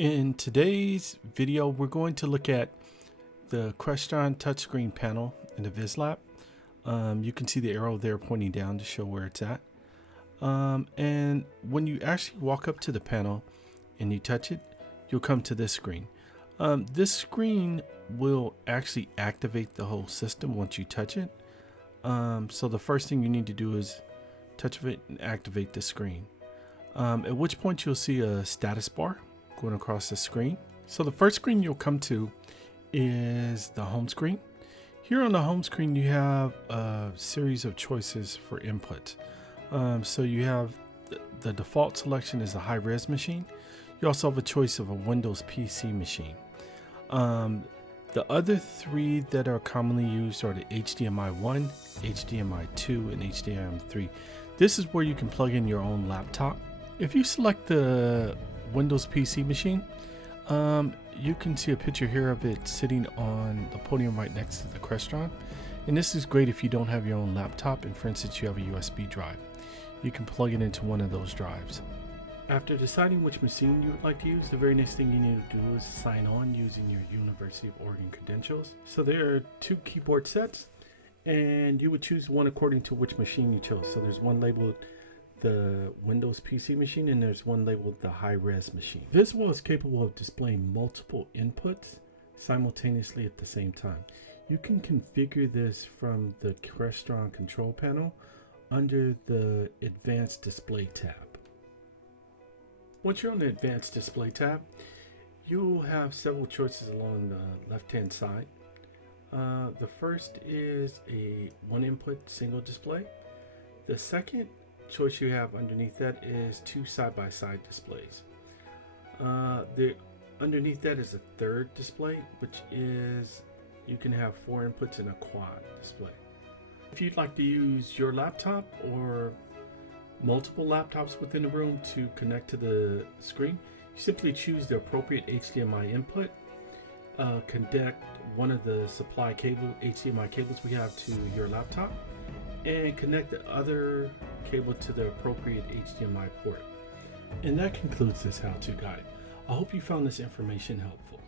In today's video, we're going to look at the Crestron touchscreen panel in the VizLab. You can see the arrow there pointing down to show where it's at. And when you actually walk up to the panel and you touch it, you'll come to this screen. This screen will actually activate the whole system once you touch it. So the first thing you need to do is touch it and activate the screen. At which point you'll see a status bar going across the screen. So the first screen you'll come to is the home screen. Here on the home screen you have a series of choices for input. So you have the default selection is a high-res machine. You also have a choice of a Windows PC machine. The other three that are commonly used are the HDMI 1, HDMI 2, and HDMI 3. This is where you can plug in your own laptop. If you select the Windows PC machine, you can see a picture here of it sitting on the podium right next to the Crestron. And this is great if you don't have your own laptop and for instance you have a USB drive. You can plug it into one of those drives. After deciding which machine you would like to use, the very next thing you need to do is sign on using your University of Oregon credentials. So there are two keyboard sets and you would choose one according to which machine you chose. So there's one labeled the Windows PC machine and there's one labeled the high-res machine. VizLab is capable of displaying multiple inputs simultaneously at the same time. You can configure this from the Crestron control panel under the Advanced Display tab. Once you're on the Advanced Display tab, you'll have several choices along the left-hand side. The first is a one input single display. The second choice you have underneath that is two side-by-side displays. Underneath that is a third display, which is you can have four inputs in a quad display. If you'd like to use your laptop or multiple laptops within the room to connect to the screen, you simply choose the appropriate HDMI input, connect one of the supply HDMI cables we have to your laptop, and connect the other cable to the appropriate HDMI port. And that concludes this how-to guide. I hope you found this information helpful.